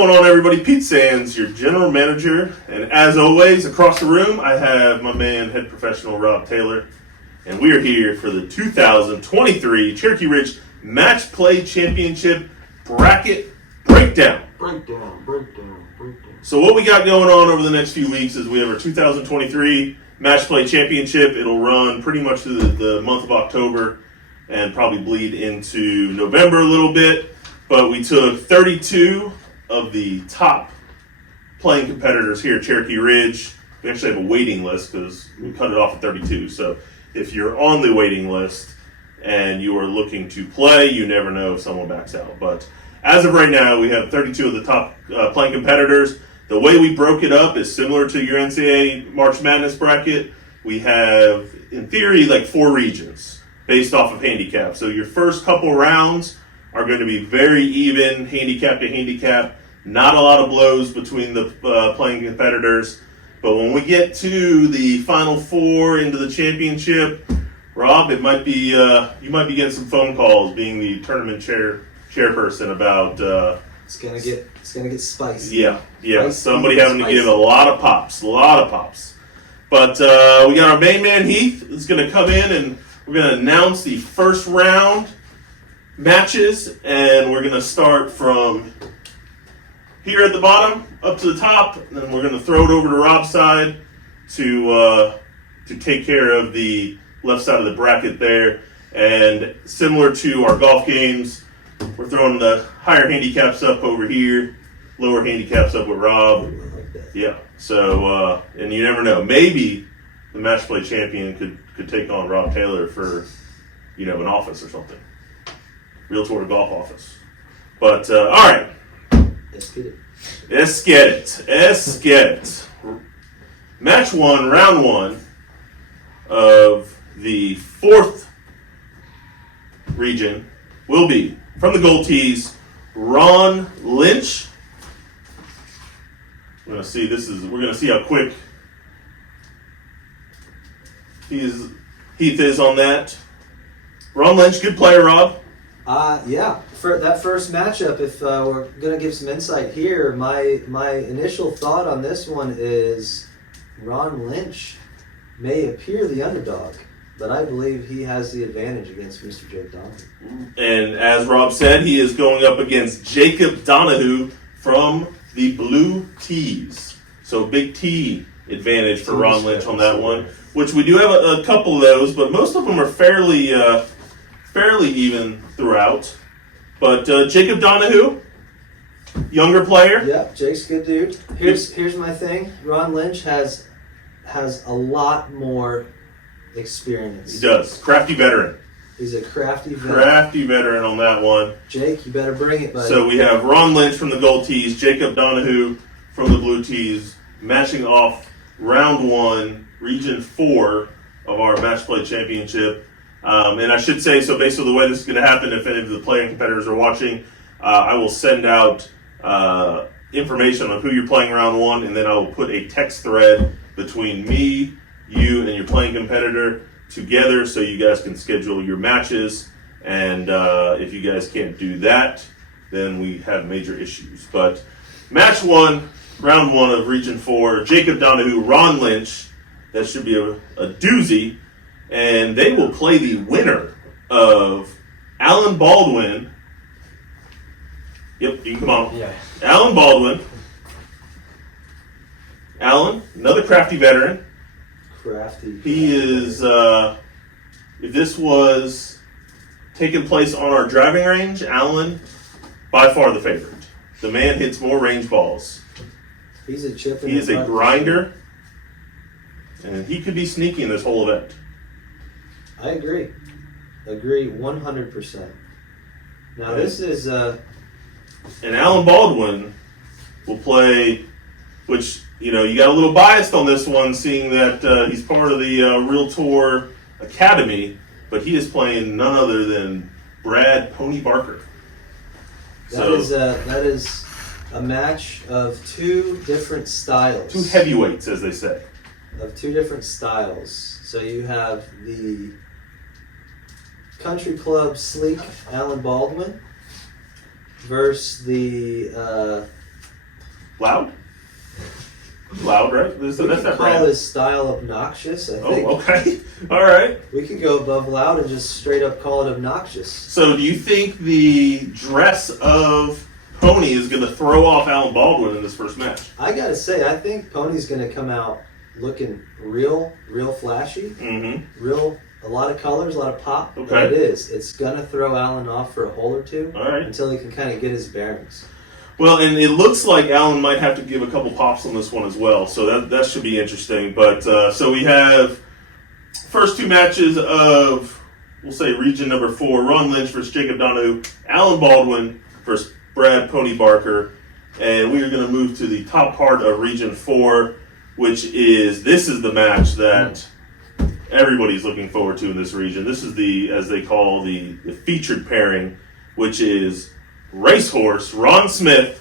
going on, everybody? Pete Sands, your general manager. And as always, across the room, I have my man, head professional Rob Taylor. And we are here for the 2023 Cherokee Ridge Match Play Championship Bracket Breakdown. Breakdown. So what we got going on over the next few weeks is we have our 2023 Match Play Championship. It'll run pretty much through the month of October and probably bleed into November a little bit. But we took 32 of the top playing competitors here at Cherokee Ridge. We actually have a waiting list because we cut it off at 32. So if you're on the waiting list and you are looking to play, you never know if someone backs out. But as of right now, we have 32 of the top playing competitors. The way we broke it up is similar to your NCAA March Madness bracket. We have, in theory, like 4 regions based off of handicap. So your first couple rounds are going to be very even, handicap to handicap. Not a lot of blows between the playing competitors. But when we get to the Final Four into the championship, Rob, it might be you might be getting some phone calls, being the tournament chairperson about. It's gonna get spicy. Yeah. Spicy, Somebody having to give a lot of pops. But we got our main man Heath is going to come in and we're going to announce the first round matches, and we're going to start from here at the bottom up to the top, and then we're going to throw it over to Rob's side to take care of the left side of the bracket there. And similar to our golf games, we're throwing the higher handicaps up over here, lower handicaps up with Rob. Yeah. So and you never know, maybe the match play champion could take on Rob Taylor for an office or something. Realtor golf office. But, all right. Let's get it. Match 1, round 1 of the 4th region will be from the Gold Tees, Ron Lynch. We're gonna see how quick Heath is on that. Ron Lynch, good player, Rob. Yeah. For that first matchup, if we're going to give some insight here, my initial thought on this one is Ron Lynch may appear the underdog, but I believe he has the advantage against Mr. Jake Donahue. And as Rob said, he is going up against Jacob Donahue from the Blue Tees. So big T advantage for Ron Lynch on that one, which we do have a couple of those, but most of them are fairly even throughout. But Jacob Donahue, younger player. Yep, Jake's a good dude. Here's my thing. Ron Lynch has a lot more experience. He does. Crafty veteran. He's a crafty veteran on that one. Jake, you better bring it, buddy. So we have Ron Lynch from the Gold Tees, Jacob Donahue from the Blue Tees, matching off round 1, region 4 of our match play championship. And I should say, so based on the way this is going to happen, if any of the playing competitors are watching, I will send out information on who you're playing round 1, and then I will put a text thread between me, you, and your playing competitor together so you guys can schedule your matches. And if you guys can't do that, then we have major issues. But match 1, round 1 of region 4, Jacob Donahue, Ron Lynch. That should be a doozy. And they will play the winner of Alan Baldwin. Yep, you can come on. Yeah. Alan Baldwin. Alan, another crafty veteran. He is, if this was taking place on our driving range, Alan, by far the favorite. The man hits more range balls. He's a chip. He is a grinder. And he could be sneaky in this whole event. I agree 100%. Now this is and Alan Baldwin will play, which you got a little biased on this one, seeing that he's part of the Realtor Academy, but he is playing none other than Brad Pony Barker. That is a match of 2 different styles. 2 heavyweights, as they say. Of 2 different styles. So you have the Country Club sleek Alan Baldwin versus the Loud? Loud, right? That's We that could call brand. his style obnoxious. I think Oh, okay. All right. we could go above loud and just straight up call it obnoxious. So do you think the dress of Pony is going to throw off Alan Baldwin in this first match? I gotta say, I think Pony's gonna come out looking real flashy, Mm-hmm. a lot of colors, a lot of pop. Okay. But it is. It's gonna throw Alan off for a hole or two All right. until he can kind of get his bearings. Well, and it looks like Alan might have to give a couple pops on this one as well, so that should be interesting. But so we have first two matches of, we'll say, region number 4, Ron Lynch versus Jacob Donahue, Alan Baldwin versus Brad Pony Barker, and we are going to move to the top part of region 4, which is, this is the match that everybody's looking forward to in this region. This is the, as they call, the featured pairing, which is Racehorse, Ron Smith,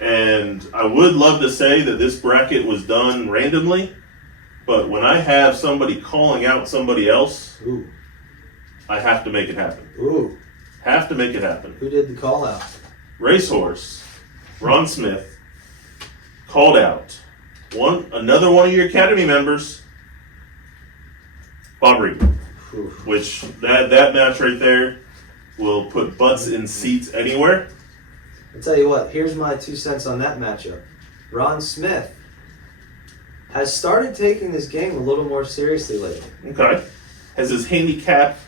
and I would love to say that this bracket was done randomly, but when I have somebody calling out somebody else, Ooh, I have to make it happen. ooh. Have to make it happen. Who did the call out? Racehorse, Ron Smith, called out another one of your Academy members, Bob Reed, Ooh. which that match right there will put butts in seats anywhere. I'll tell you what. Here's my 2 cents on that matchup. Ron Smith has started taking this game a little more seriously lately. Okay. Has his handicap,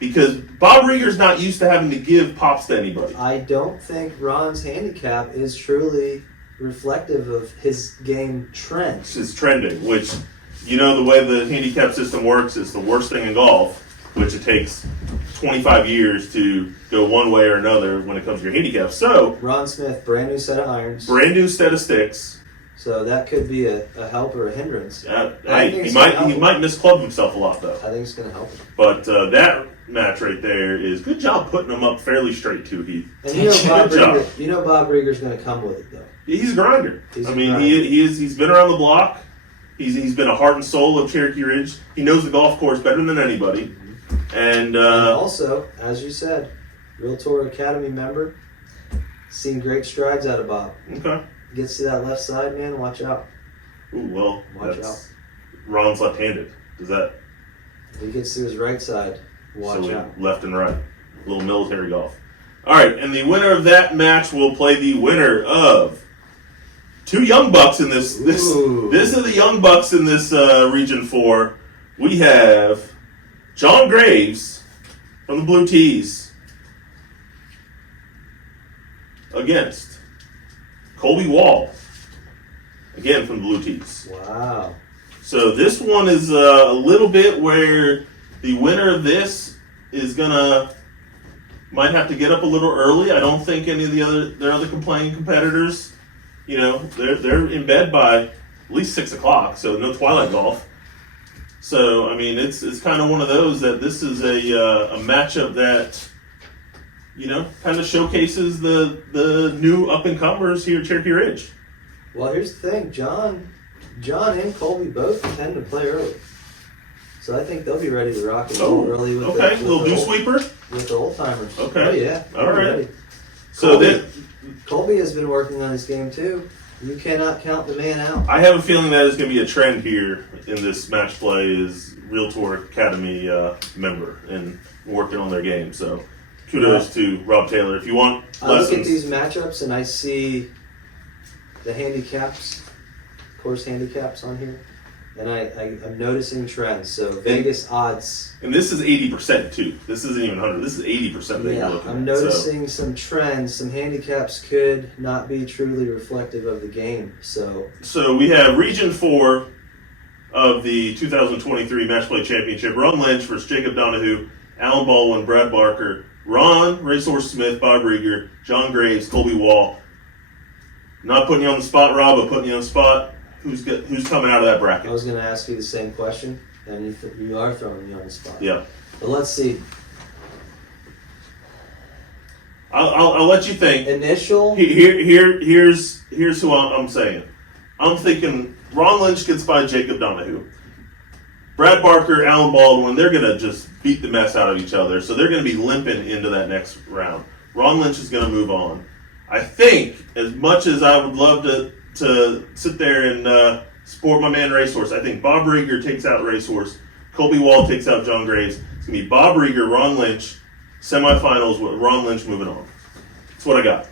because Bob Rieger's not used to having to give pops to anybody. I don't think Ron's handicap is truly reflective of his game trends. It's trending, which, you know, the way the handicap system works is the worst thing in golf, which it takes 25 years to go one way or another when it comes to your handicap. So, Ron Smith, brand new set of irons. brand new set of sticks. So that could be a help or a hindrance. I Hey, think he it's might gonna help. misclub himself a lot though. I think it's going to help him. But that match right there is good job putting him up fairly straight too, Heath. And you know Bob Good job. Rieger, Bob Rieger's going to come with it though. He's a grinder. He's I a mean, grinder. he's been around the block. He's been a heart and soul of Cherokee Ridge. He knows the golf course better than anybody. And And also, as you said, Real Tour Academy member. Seen great strides out of Bob. okay. Gets to that left side, man. Watch out. Ooh, well, Watch that's Ron's left-handed. Does that If he gets to his right side, watch so out. left and right? A little military golf. All right, and the winner of that match will play the winner of two young bucks in this. Ooh. This is the young bucks in this region 4. We have John Graves from the Blue Tees against Colby Wall, again from the Blue Tees. Wow. So this one is a little bit where the winner of this is might have to get up a little early. I don't think any of their other complaining competitors, you know, they're in bed by at least 6 o'clock, so no twilight golf. So I mean, it's kind of one of those that this is a matchup that, you know, kind of showcases the new up and comers here at Cherokee Ridge. Well, here's the thing. John and Colby both tend to play early. So I think they'll be ready to rock and roll early with okay, the, little with, dew the old, sweeper. with the old timers. Okay. Oh, yeah. All They'll be right. ready. So Colby- then, Colby has been working on his game too. You cannot count the man out. I have a feeling that is going to be a trend here in this match play is Real Tour Academy member and working on their game. So kudos to Rob Taylor. If you want I look at lessons, these matchups and I see the handicaps, course handicaps on here, and I'm noticing trends. So Vegas odds. and this is 80% too. This isn't even 100. This is 80% that Yeah, you're looking I'm at. So- noticing some trends. Some handicaps could not be truly reflective of the game. So we have Region 4 of the 2023 Match Play Championship. Ron Lynch versus Jacob Donahue, Alan Baldwin, Brad Barker, Ron, Racehorse Smith, Bob Rieger, John Graves, Colby Wall. Not putting you on the spot, Rob, but putting you on the spot. Who's coming out of that I bracket? was going to ask you the same question, and you are throwing me on the spot. Yeah. But let's see. I'll let you think. Initial. Here's who I'm saying. I'm thinking Ron Lynch gets by Jacob Donahue. Brad Barker, Alan Baldwin, they're going to just beat the mess out of each other. So they're going to be limping into that next round. Ron Lynch is going to move on. I think as much as I would love to sit there and support my man Racehorse, I think Bob Rieger takes out Racehorse, Colby Wall takes out John Graves. It's gonna be Bob Rieger, Ron Lynch, semifinals with Ron Lynch moving on. That's what I got.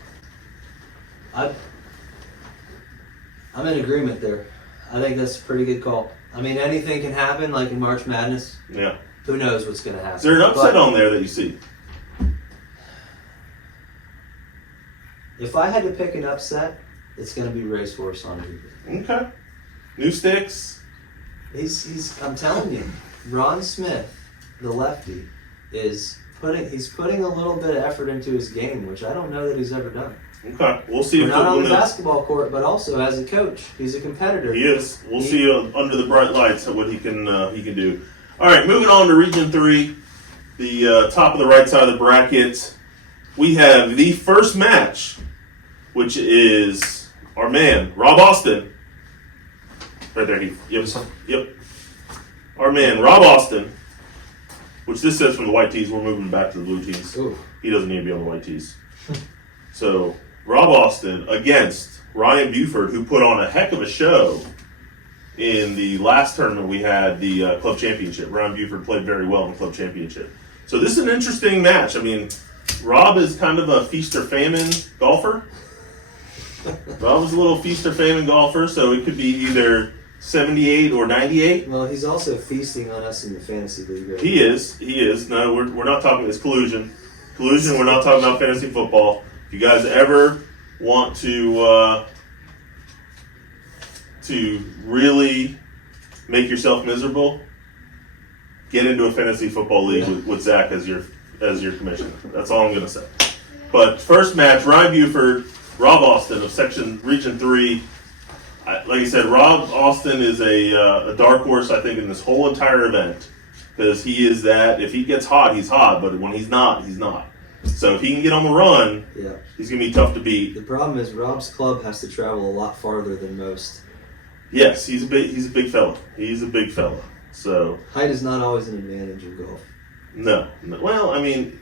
I'm in agreement there. I think that's a pretty good call. I mean, anything can happen, like in March Madness. Yeah. Who knows what's going to happen? Is there an upset on there that you see? If I had to pick an upset, it's going to be Racehorse on Rieger. Okay. New sticks. I'm telling you, Ron Smith, the lefty, he's putting a little bit of effort into his game, which I don't know that he's ever done. Okay. We'll see if Not on the basketball court, but also as a coach. He's a competitor. He is. We'll see under the bright lights what he can do. All right, moving on to Region 3, the top of the right side of the bracket. We have the first match, which is our man, Rob Austin. Right there, Yep. Our man, Rob Austin, which this says from the white tees, we're moving back to the blue tees. Ooh. He doesn't need to be on the white tees. So, Rob Austin against Ryan Buford, who put on a heck of a show in the last tournament we had, the club championship. Ryan Buford played very well in the club championship. So this is an interesting match. I mean, Rob is kind of a feast or famine golfer. Rob is a little feast or famine golfer, so it could be either 78 or 98. Well, he's also feasting on us in the fantasy league. Right? He is. No, we're not talking, it's collusion. Collusion, we're not talking about fantasy football. If you guys ever want to really make yourself miserable, get into a fantasy football league with Zach as your commissioner. That's all I'm going to say. But first match, Ryan Buford, Rob Austin of Region 3. Like I said, Rob Austin is a dark horse, I think, in this whole entire event. Because he is that, if he gets hot, he's hot. But when he's not, he's not. So if he can get on the run, he's going to be tough to beat. The problem is Rob's club has to travel a lot farther than most. Yes, he's a big fella. He's a big fella. So height is not always an advantage in golf. No. Well, I mean,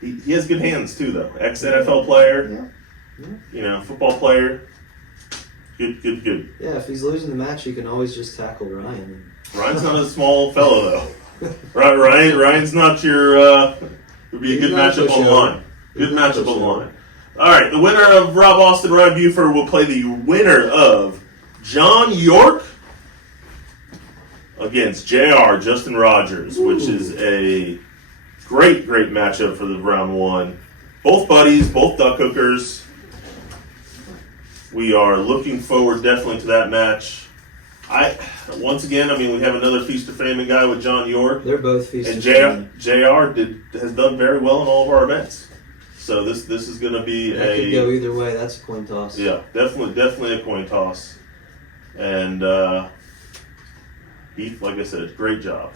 he has good hands too, though. Ex-NFL player, football player. Good. Yeah, if he's losing the match, he can always just tackle Ryan. Ryan's not a small fellow, though. Ryan's not your. Would be a good matchup on the line. Good matchup on the line. All right, the winner of Rob Austin, Ryan Buford will play the winner of John York against JR, Justin Rogers, which is a great matchup for the round one. Both buddies, both duck hookers. We are looking forward definitely to that match. Once again, we have another Feast of Famine guy with John York. They're both Feast and of Famine. JR has done very well in all of our events. So this is going to be that could go either way. That's a coin toss. Yeah, definitely a coin toss. And he, like I said, great job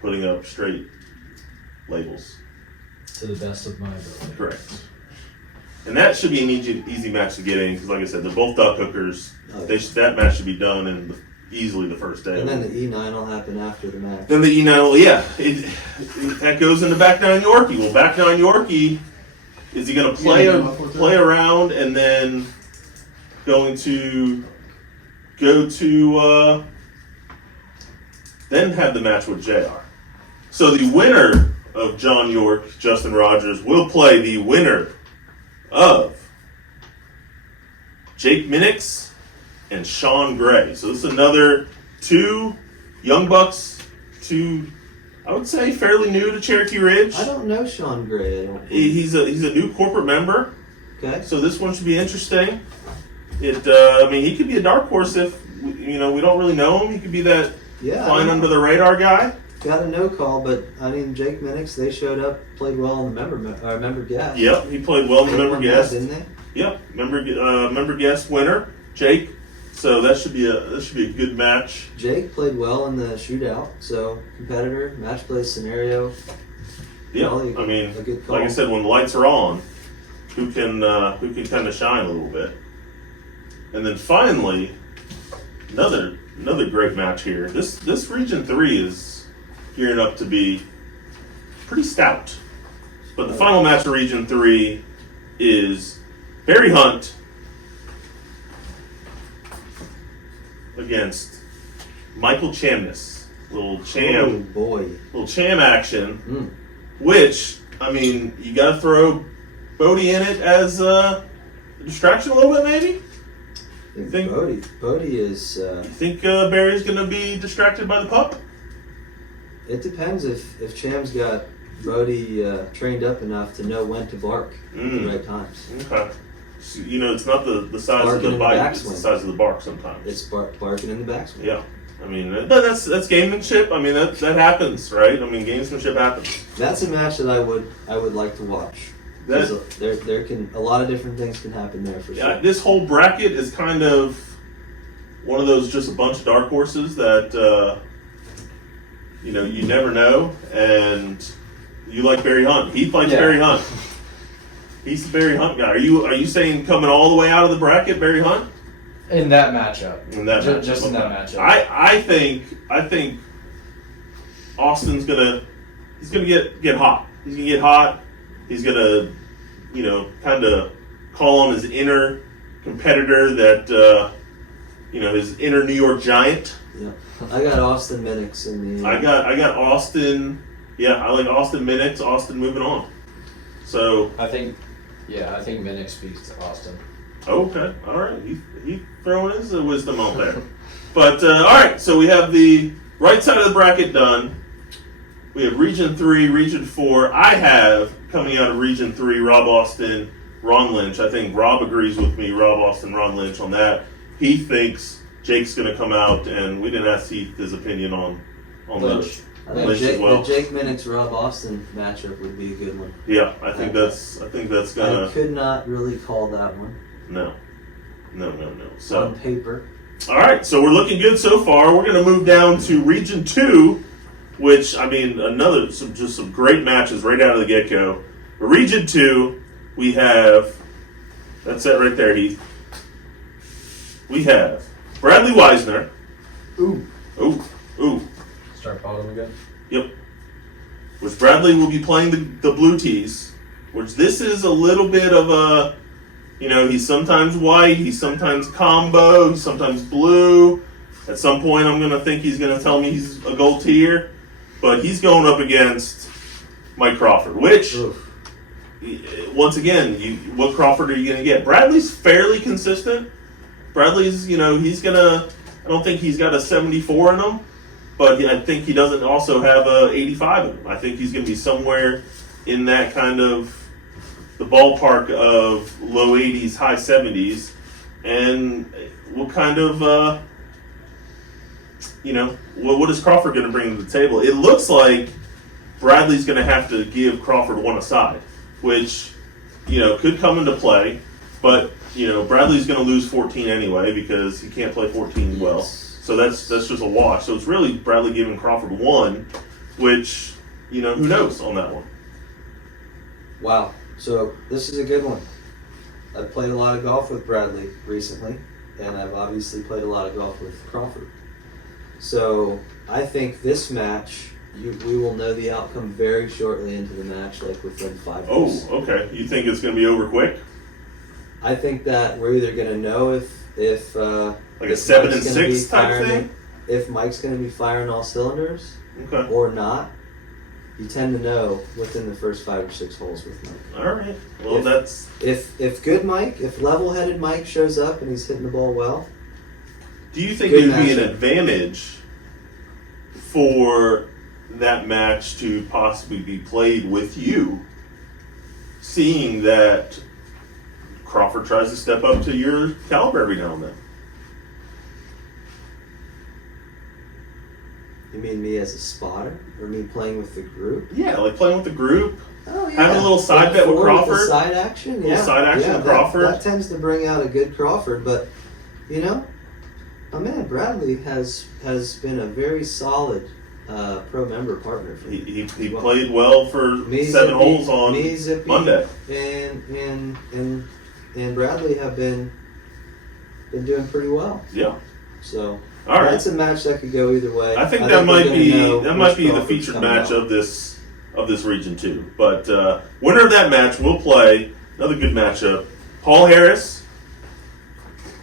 putting up straight labels. To the best of my ability. Correct. And that should be an easy match to get in because, like I said, they're both duck hookers. That match should be done in easily the first day. And then the E9 will happen after the match. Then the E9, that goes into back nine Yorkie. Well, back nine Yorkie, is he going to play around and then going to go to then have the match with JR? So the winner of John York, Justin Rogers, will play the winner of Jake Minix and Sean Gray. So this is another two young bucks, I would say fairly new to Cherokee Ridge. I don't know Sean Gray. He's a new corporate member. Okay. So this one should be interesting. He could be a dark horse if we don't really know him. He could be that flying under the radar guy. Got a no call, but Jake Minix, they showed up, played well in the member guest. Yep, he played well in the member guest, didn't they? Yep, member guest winner, Jake. So that should be a good match. Jake played well in the shootout, so competitor, match play scenario. Yeah, a good call. Like I said, when the lights are on, who can kind of shine a little bit. And then finally, another great match here. This Region 3 is gearing up to be pretty stout. But the final match of Region 3 is Barry Hunt against Michael Chamness. Oh boy. Little Cham action, Mm. which, I mean, you got to throw Bodie in it as a distraction a little bit, maybe? I Think- Bodie is. You think Barry's going to be distracted by the pup? It depends if Cham's got Bodie trained up enough to know when to bark at the right times. Okay. So, you know, it's not the size of Barking the in the bite, it's the backswing. size of the bark sometimes. It's barking in the backswing. Yeah. I mean, that's gamemanship. I mean, that happens, right? I mean, gamesmanship happens. That's a match that I would like to watch. 'Cause there can a lot of different things can happen there for Yeah, sure. this whole bracket is kind of one of those just a bunch of dark horses that you know, you never know. And you like Barry Hunt. Heath likes Yeah. Barry Hunt. He's the Barry Hunt guy. Are you saying coming all the way out of the bracket, Barry Hunt? In that matchup. In that matchup, Just in okay. that matchup. I think Austin's gonna get hot. He's gonna get hot. He's gonna, you know, kind of call on his inner competitor that you know, his inner New York Giant. Yeah. I got Austin Minix in the. I got Austin. Yeah, I like Austin Minix. Austin moving on. So I think Minix beats Austin. okay, all right. He throwing his wisdom out there. But all right, so we have the right side of the bracket done. We have Region 3, Region 4. I have, coming out of Region 3, Rob Austin, Ron Lynch. I think Rob agrees with me, Rob Austin, Ron Lynch on that. He thinks Jake's going to come out, and we didn't ask Heath his opinion on Lynch. I think Lynch as well. the Jake Minix Rob Austin matchup would be a good one. Yeah, I think that's I gonna could not really call that one no. So on paper. all right, so we're looking good so far. We're going to move down to Region 2, which, I mean, just some great matches right out of the get-go. Region 2, we have, that's it right there, Heath. We have Bradley Wisner. Ooh. Ooh. Start bottom again. Yep. Which Bradley will be playing the Blue Tees, which this is a little bit of a, you know, he's sometimes white, he's sometimes combo, he's sometimes blue. At some point, I'm going to think he's going to tell me he's a gold tier. But he's going up against Mike Crawford, which, Oof. once again, what Crawford are you going to get? Bradley's fairly consistent. Bradley's, you know, I don't think he's got a 74 in him, but I think he doesn't also have a 85 in him. I think he's going to be somewhere in that kind of the ballpark of low 80s, high 70s. And what kind of, you know, what is Crawford going to bring to the table? It looks like Bradley's going to have to give Crawford one aside, which, you know, could come into play. But, you know, Bradley's going to lose 14 anyway because he can't play 14 well. Yes. So that's just a wash. So it's really Bradley giving Crawford one, which, you know, who knows on that one. Wow. So this is a good one. I've played a lot of golf with Bradley recently, and I've obviously played a lot of golf with Crawford. So I think this match, we will know the outcome very shortly into the match, like within 5 minutes. Oh, okay. You think it's going to be over quick? I think that we're either going to know if Like a if 7 Mike's and gonna be 6 type firing- thing? if Mike's going to be firing all cylinders Okay. or not. You tend to know within the first 5 or 6 holes with Mike. All right. Well, If- that's... If good Mike, if level-headed Mike shows up and he's hitting the ball well, Do you think Good it would be an matchup. advantage for that match to possibly be played with you, seeing that Crawford tries to step up to your caliber every now and then? you mean me as a spotter or me playing with the group? Yeah, like playing with the group. Oh yeah, Having a little side bet with Forward the Crawford. side action, Little yeah, side action yeah, with Crawford. That tends to bring out a good Crawford, but you know, my man Bradley has been a very solid pro member partner for me. He played well for Me, 7 Zippy, holes on me, Zippy, Monday. and Bradley have been doing pretty well. Yeah. So All right. that's a match that could go either way. I think we're that might gonna be know the which featured Crawford's match coming of this region 2. But winner of that match will play Another good matchup. Paul Harris,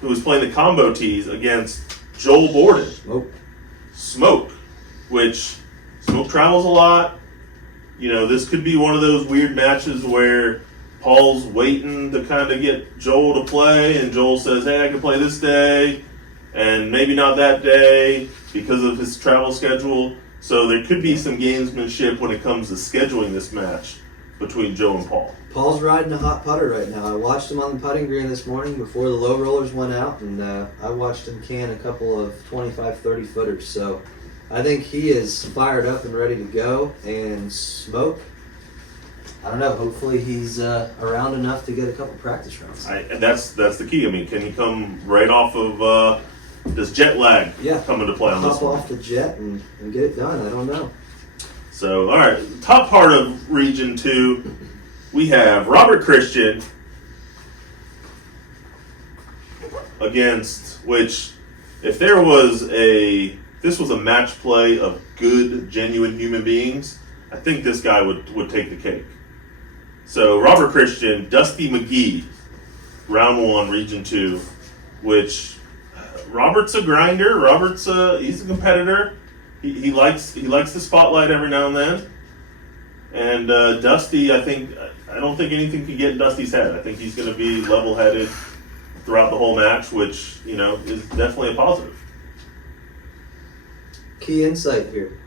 who was playing the combo tees against Joel Borden. Smoke, which Smoke travels a lot. You know, this could be one of those weird matches where Paul's waiting to kind of get Joel to play, and Joel says, hey, I can play this day, and maybe not that day because of his travel schedule. So there could be some gamesmanship when it comes to scheduling this match between Joe and Paul. Paul's riding a hot putter right now. I watched him on the putting green this morning before the low rollers went out, and I watched him can a couple of 25, 30 footers. So I think he is fired up and ready to go. And Smoke, I don't know, hopefully he's around enough to get a couple practice rounds. And that's the key. I mean, can he come right off of does jet lag come into play on this Hop one? off the jet and get it done. I don't know. So, all right, top part of Region 2, we have Robert Christian against, which, if this was a match play of good, genuine human beings, I think this guy would take the cake. So, Robert Christian, Dusty McGee, round 1, Region 2, which Robert's a grinder. He's a competitor. He likes the spotlight every now and then. And Dusty, I don't think anything can get in Dusty's head. I think he's going to be level-headed throughout the whole match, which, you know, is definitely a positive. Key insight here.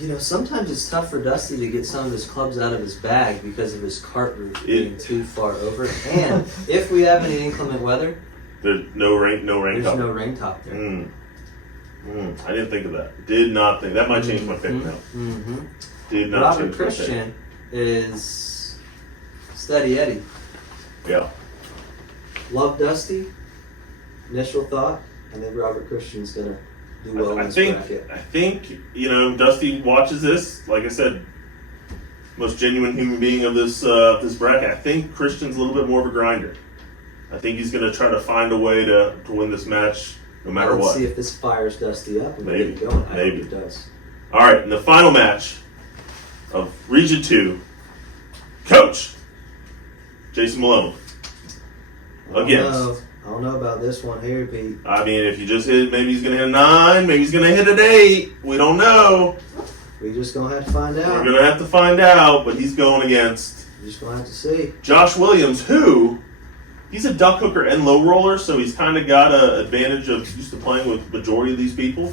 You know, sometimes it's tough for Dusty to get some of his clubs out of his bag because of his cart roof being too far over. And if we have any inclement weather, there's no rain there's top. no rain top there. I didn't think of that. Did not think. That might change my pick now. Mm-hmm. Did not Robert change my pick. Christian is Steady Eddie. Yeah. Love Dusty. Initial thought, I think Robert Christian's going to do well in I this think, bracket. you know, Dusty watches this. Like I said, most genuine human being of this bracket. I think Christian's a little bit more of a grinder. I think he's going to try to find a way to win this match no matter Let's what. see if this fires Dusty up and Maybe. get it going. I Maybe. hope it does. All right, in the final match of Region 2, Coach Jason Malone against. I don't know about this one here, Pete. I mean, if you just hit, maybe he's going to hit a 9, maybe he's going to hit an 8. We don't know. We're just going to have to find out. We're going to have to find out, but he's going against We're just going to have to see. Josh Williams, who he's a duck hooker and low roller, so he's kind of got an advantage of used to playing with majority of these people.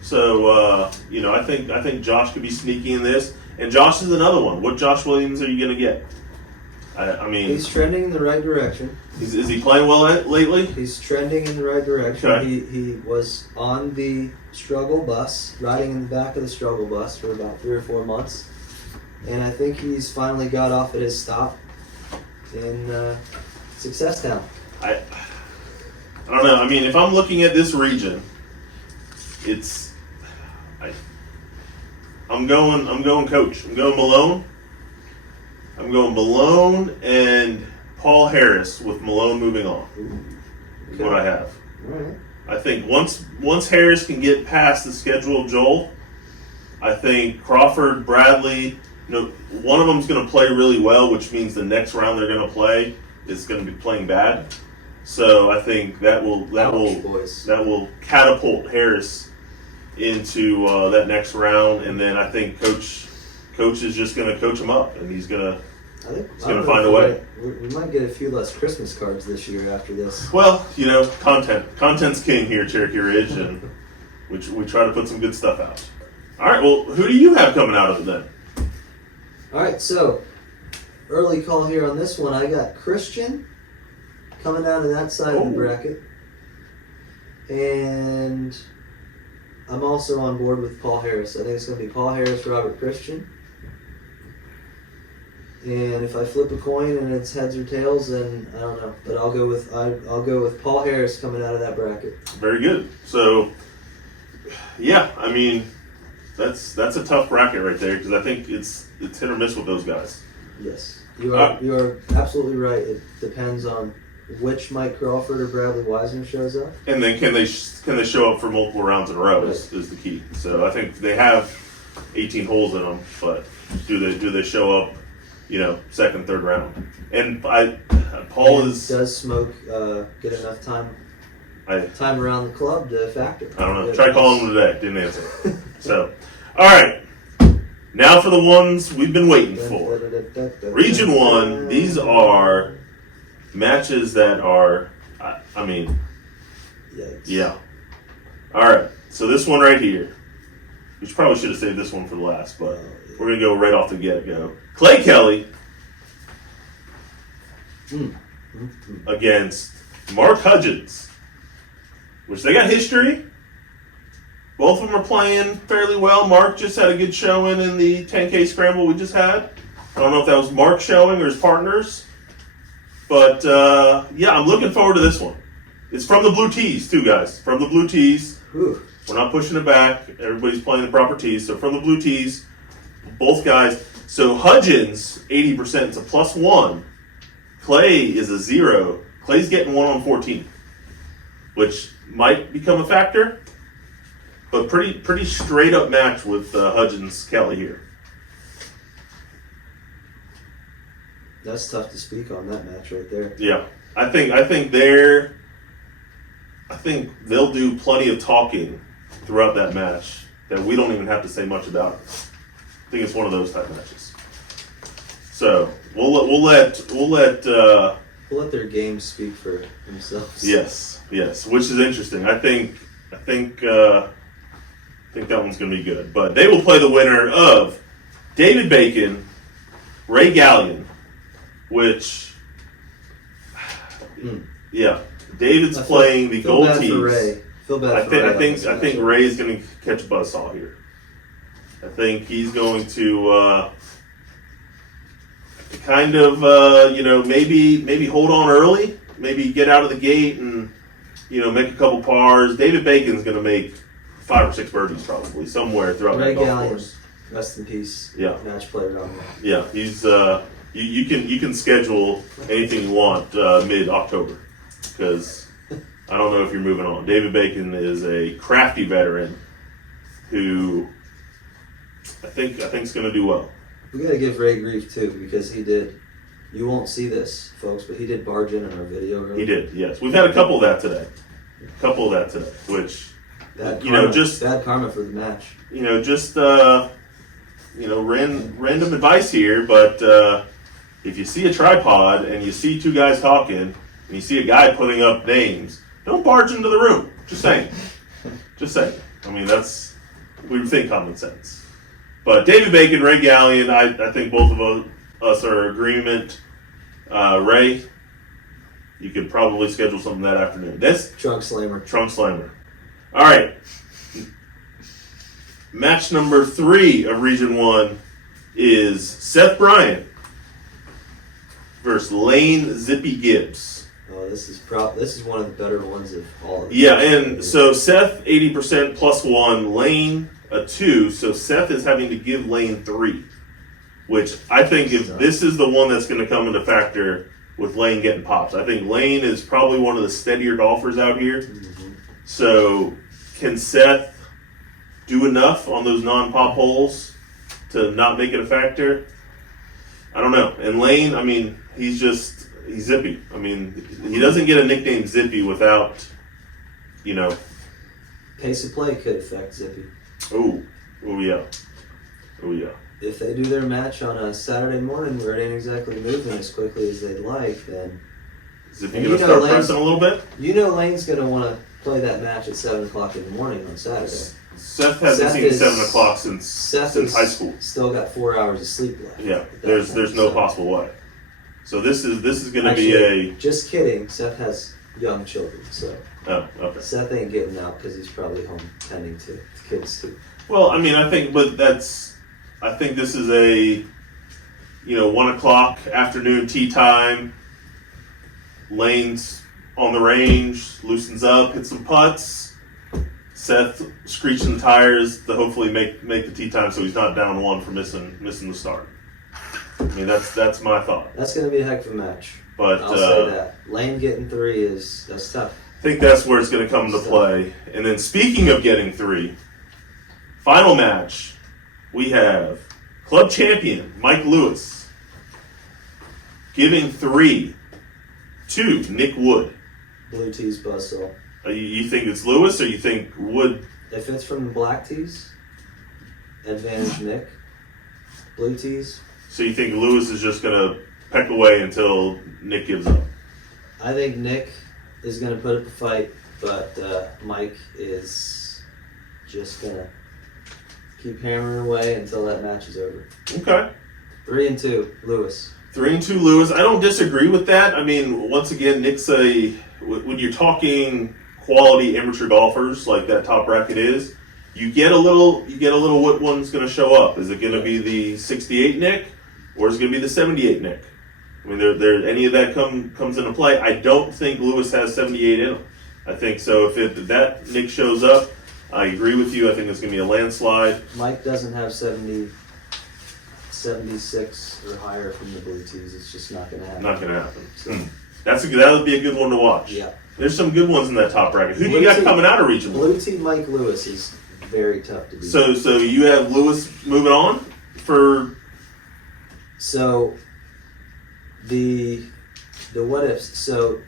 So you know, I think Josh could be sneaky in this, and Josh is another one. What Josh Williams are you going to get? I mean, He's trending in the right direction. is he playing well lately? He's trending in the right direction. Okay. He was on the struggle bus, riding in the back of the struggle bus for about 3 or 4 months. And I think he's finally got off at his stop in Success Town. I don't know. I mean, if I'm looking at this region, I'm going Coach. I'm going Malone. I'm going Malone and Paul Harris with Malone moving on. Is what I have. All right. I think once Harris can get past the schedule of Joel, I think Crawford, Bradley, one of them's going to play really well, which means the next round they're going to play is going to be playing bad. So I think that will catapult Harris into that next round, and then I think Coach is just going to coach him up, and he's going to find a way. We might get a few less Christmas cards this year after this. Well, content's king here at Cherokee Ridge, and we try to put some good stuff out. All right, well, who do you have coming out of it then? All right, so early call here on this one. I got Christian coming out of that side of the bracket, and I'm also on board with Paul Harris. I think it's going to be Paul Harris, Robert Christian. And if I flip a coin and it's heads or tails, then I don't know. But I'll go with Paul Harris coming out of that bracket. Very good. So, yeah, I mean, that's a tough bracket right there because I think it's hit or miss with those guys. Yes, you are absolutely right. It depends on which Mike Crawford or Bradley Wiseman shows up. And then can they show up for multiple rounds in a row is the key. So I think they have 18 holes in them, but do they show up second, third round. And Paul is. Does Smoke get enough time around the club to factor? I don't know. Tried calling him today. Didn't answer. So, all right. Now for the ones we've been waiting for. Region 1. These are matches that are, I mean, Yikes. yeah. All right. So this one right here. We probably should have saved this one for the last, but we're going to go right off the get-go. Clay Kelly against Mark Hudgens, which they got history. Both of them are playing fairly well. Mark just had a good showing in the 10K scramble we just had. I don't know if that was Mark showing or his partners. But, yeah, I'm looking forward to this one. It's from the Blue Tees, too, guys. From the Blue Tees. Whew. We're not pushing it back. Everybody's playing the proper tees. So from the Blue Tees, both guys. So Hudgens, 80%, it's a +1. Clay is a 0. Clay's getting 1 on 14, which might become a factor. But pretty straight up match with Hudgens Kelly here. That's tough to speak on that match right there. Yeah, I think they'll do plenty of talking throughout that match that we don't even have to say much about. I think it's one of those type matches. So we'll let their games speak for themselves. yes, which is interesting. I think that one's going to be good. But they will play the winner of David Bacon, Ray Gallion, which, yeah, David's playing the feel gold bad tees. For Ray. Feel bad for Ray. I think Ray's going to catch a buzzsaw here. I think he's going to kind of maybe hold on early, maybe get out of the gate and make a couple pars. David Bacon's going to make 5 or 6 birdies probably somewhere throughout Ray that golf Gallion, course. rest in peace. Yeah. Match player on there. Yeah, he's you can schedule anything you want mid-October because I don't know if you're moving on. David Bacon is a crafty veteran who I think is going to do well. We got to give Ray grief too because he did. You won't see this, folks, but he did barge in our video. Earlier. He did, yes. We've had a couple of that today. Which bad karma, just bad karma for the match. Random advice here, but if you see a tripod and you see 2 guys talking and you see a guy putting up names, don't barge into the room. Just saying. I mean, we would think common sense. But David Bacon, Ray Gallion, I think both of us are in agreement. Ray, you could probably schedule something that afternoon. That's Trunk Slammer. All right. Match number 3 of Region 1 is Seth Bryant versus Lane Zippy Gibbs. Oh, this is one of the better ones of all of them. Yeah, and so Seth 80% +1, Lane a 2, so Seth is having to give Lane 3, which I think if this is the one that's going to come into factor with Lane getting pops. I think Lane is probably one of the steadier golfers out here. Mm-hmm. So can Seth do enough on those non-pop holes to not make it a factor? I don't know. And Lane, I mean, he's zippy. I mean, he doesn't get a nickname Zippy without, Pace of play could affect Zippy. Oh yeah. If they do their match on a Saturday morning where it ain't exactly moving as quickly as they'd like, then Zippy gonna start pressing a little bit? Lane's gonna want to play that match at 7 o'clock in the morning on Saturday. Seth hasn't seen 7 o'clock since high school. Still got 4 hours of sleep left. Yeah, there's no possible way. So this is going to be a. Just kidding. Seth has young children, so. Oh, okay. Seth ain't getting out because he's probably home tending to kids too. Well, I mean, I think this is a 1 o'clock afternoon tee time. Lane's on the range, loosens up, hits some putts. Seth screeching the tires to hopefully make the tee time so he's not down 1 for missing the start. I mean, that's my thought. That's going to be a heck of a match. But I'll say that. Lane getting 3 that's tough. I think that's where it's going to come into play. And then speaking of getting 3, final match, we have club champion Mike Lewis Giving 3 to Nick Wood. Blue tees Buzzsaw. You think it's Lewis, or you think Wood? If it's from the black tees, advantage Nick. Blue tees, So you think Lewis is just gonna peck away until Nick gives up? I think Nick is going to put up a fight, but Mike is just going to keep hammering away until that match is over. Okay. 3-2, Lewis. 3-2 Lewis. I don't disagree with that. I mean, once again, Nick's when you're talking quality amateur golfers like that top bracket is, you get a little what one's going to show up. Is it going to be the 68 Nick, or is it going to be the 78 Nick? I mean, there any of that comes into play. I don't think Lewis has 78 in him. I think so. If that Nick shows up, I agree with you. I think it's going to be a landslide. Mike doesn't have 70, 76 or higher from the blue tees. It's just not going to happen. Not going to happen. That would be a good one to watch. Yeah. There's some good ones in that top bracket. Who do you Blue got tee- coming out of regional? Blue tee Mike Lewis is very tough to beat. So you have Lewis moving on for So the what ifs. So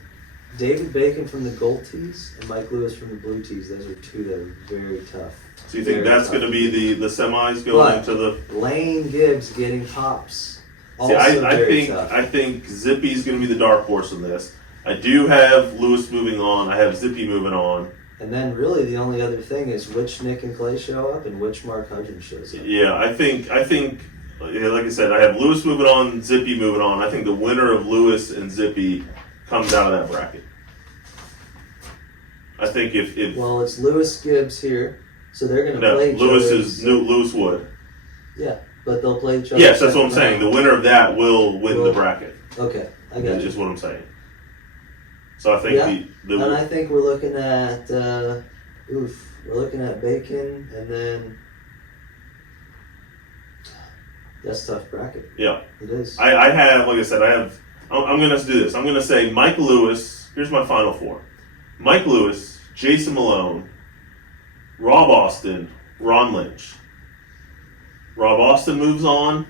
David Bacon from the gold tees and Mike Lewis from the blue tees. Those are two that are very tough. So you think Very that's tough. going to be the semis going But into the? Lane Gibbs getting pops. See, Also I very tough. think Zippy's going to be the dark horse in this. I do have Lewis moving on. I have Zippy moving on. And then really the only other thing is which Nick and Clay show up and which Mark Hudgens shows up. Yeah, I think yeah, like I said, I have Lewis moving on, Zippy moving on. I think the winner of Lewis and Zippy comes out of that bracket. I think if Well, it's Lewis Gibbs here, so they're going to no, play each Lewis other. is no Lewis Wood. Yeah, but they'll play each other. Yes, that's what I'm second saying. The round. winner of that will win the Will- bracket. Okay, I got That's you. just what I'm saying. So I think Yeah. the And I think we're looking at we're looking at Bacon, and then that's a tough bracket. yeah. It is. I have, like I said, I'm going to do this. I'm going to say Mike Lewis. Here's my final four: Mike Lewis, Jason Malone, Rob Austin, Ron Lynch. Rob Austin moves on.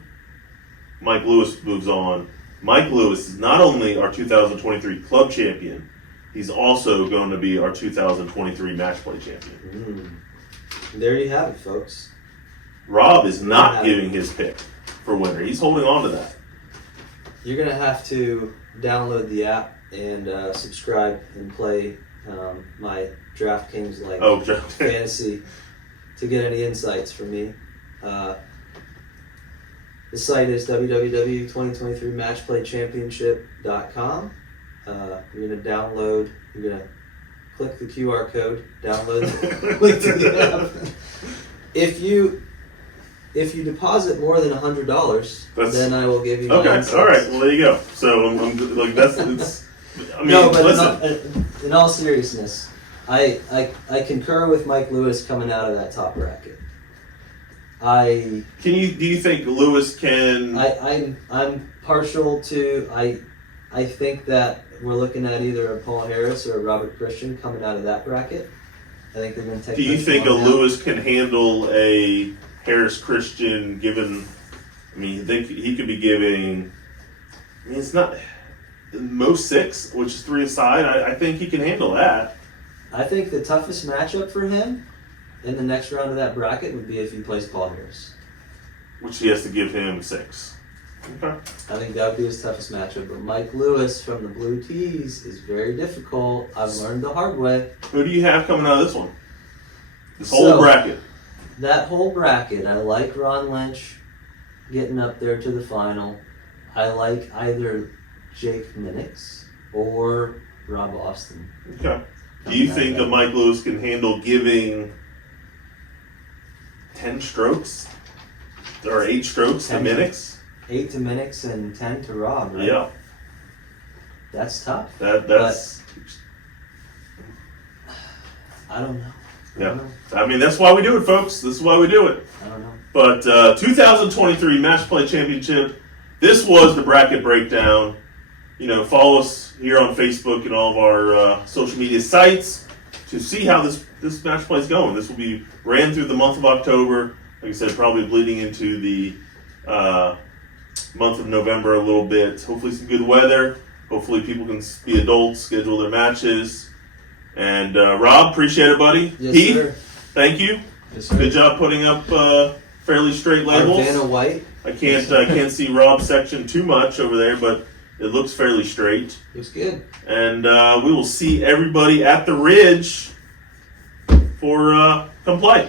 Mike Lewis moves on. Mike Lewis is not only our 2023 club champion, he's also going to be our 2023 match play champion. There you have it, folks. Rob is not Yeah. giving his pick for winner. He's holding on to that. You're gonna have to download the app and subscribe and play my DraftKings like Oh, fantasy to get any insights from me. The site is www.2023matchplaychampionship.com. You're going to download, you're going to click the QR code, download the link to the app. If you deposit more than $100, then I will give you my Okay, insights. all right. Well, there you go. So I'm like that's it's. I mean, No, but listen. in all seriousness, I concur with Mike Lewis coming out of that top bracket. Do you think Lewis can? I'm partial to I think that we're looking at either a Paul Harris or a Robert Christian coming out of that bracket. I think they're going to take. Do you Christian think a on down. Lewis can handle a Harris Christian? Given, I mean, I think he could be giving. I mean, it's not most 6, which is 3 aside. I think he can handle that. I think the toughest matchup for him in the next round of that bracket would be if he plays Paul Harris. Which he has to give him 6. Okay. I think that would be his toughest matchup. But Mike Lewis from the Blue Tees is very difficult. I've learned the hard way. Who do you have coming out of this one? This whole So- bracket. That whole bracket, I like Ron Lynch getting up there to the final. I like either Jake Minix or Rob Austin. Okay. Do you think that Mike Lewis can handle giving 10 strokes or 8 strokes to 10. Minix? 8 to Minix and 10 to Rob, right? Yeah, That's tough. that's I don't know. yeah. I mean, that's why we do it, folks. This is why we do it. I don't know. But 2023 Match Play Championship. This was the bracket breakdown. You know, follow us here on Facebook and all of our social media sites to see how this match play is going. This will be ran through the month of October. Like I said, probably bleeding into the month of November a little bit. Hopefully some good weather. Hopefully people can be adults, schedule their matches. And Rob, appreciate it, buddy. Yes, Heath, sir. thank you. Yes, sir. Good job putting up fairly straight labels. Vanna White I can't see Rob's section too much over there, but it looks fairly straight. looks good. And we will see everybody at the Ridge for come play.